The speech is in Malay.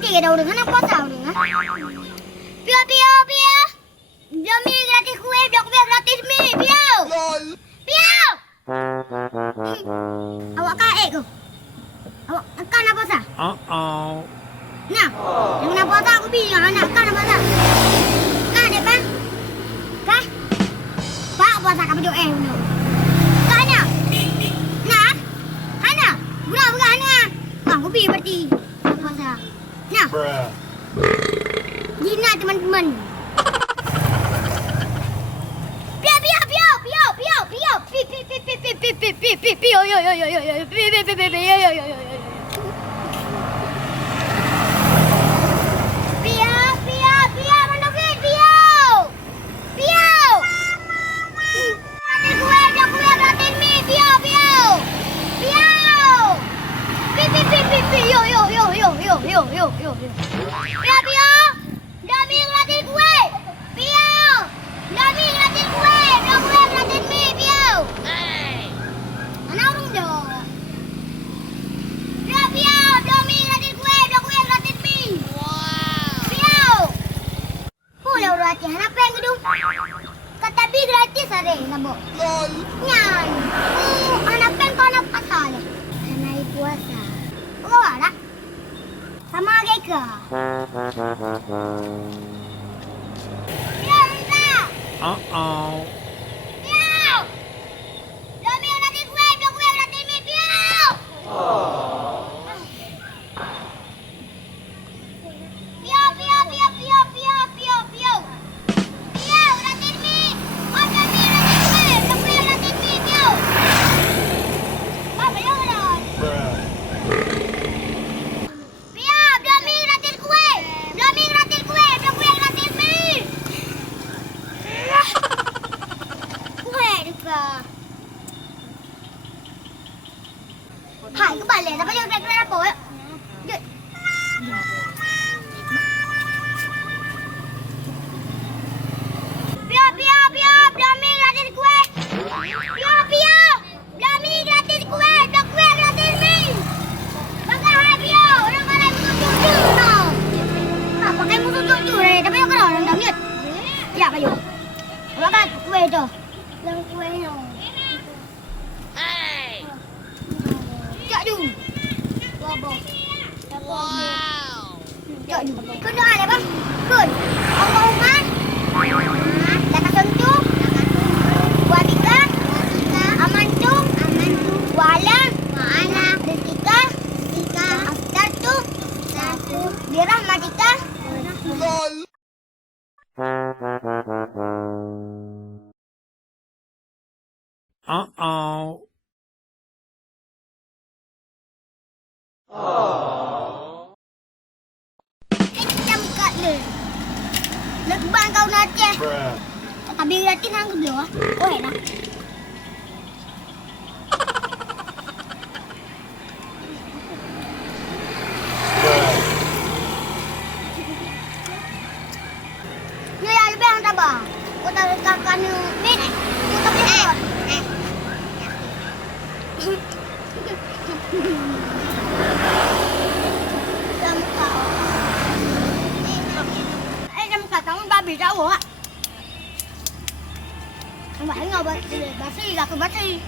gratis ke dah udah kan apa tahu dengan. Pio pio pio. Jami gratis kue, kue gratis mie, pio. Pio. Awak kaek ke? Awak kan apa sah? Nah, yang nak puasa aku bilang anak kan apa sah? Kan deh bang? Kah? Pak puasa kami doa no. Kana? Nah, Ana, bukan Ana. Aku pergi berarti puasa. Nah, Gina teman-teman. Pio pio pio pio pio pio pi pi pi pi pi pi pi pi pi pio yo yo yo yo yo pi pi pi pi pi yo yo yo yo. Pio pio pio mana pio pio. Pio. Gratis kue gratis mie pio pio. Pio. Pi pi pi pi pi yo yo yo yo yo yo yo yo. Pio pio. Dami gratis kue. Pio. Dami gratis kue. Kue gratis mie pio. Mana orang dong? Pio pio. Dami gratis kue. Kue gratis mie. Pio. Pulau roti apa yang gedung? Kata bi gratis ada nabo. Nyan. Anak pen kau nak pasal. Anak puasa. Oh ada. Sama kayak ke? Pio minta. Pio. Dami gratis kue. Kue gratis mie pio. Pio pio pio pio pio pio pio. Pio gratis mie. Oh Dami gratis kue. Kue gratis mie pio. Apa yang ada? Pio, Dami gratis kue. Dami gratis kue. Kue gratis mie. Kue juga. Hai, ke balik. Sampai jumpa di apa ya? Jut. Pio, pio, pio. Dami gratis kue. Pio, pio. Dami gratis kue. Kue gratis mie. Bangga hai pio. Orang kalau musuh jujur no. Ah, pakai musuh jujur tapi yang kalau orang dangit. Ya, payo. Makan kue tu. Yang kue no. Cak du. Wow. Cak du. Kau doa ada bang? Kun. Allahumma. Laka sentuh. Wadika. Amantu. Wala. Rizika. Aftartu. Birahmatika. Jam kat le. Leban kau nak ceh. Tapi gratis hang kedua. Oh enak. Ni ya lebih hang tabah. Kau tak kakak ni mit. Kau tak boleh. Jam kat kamu babi tahu ah. Bạn ngồi basi là cứ basi.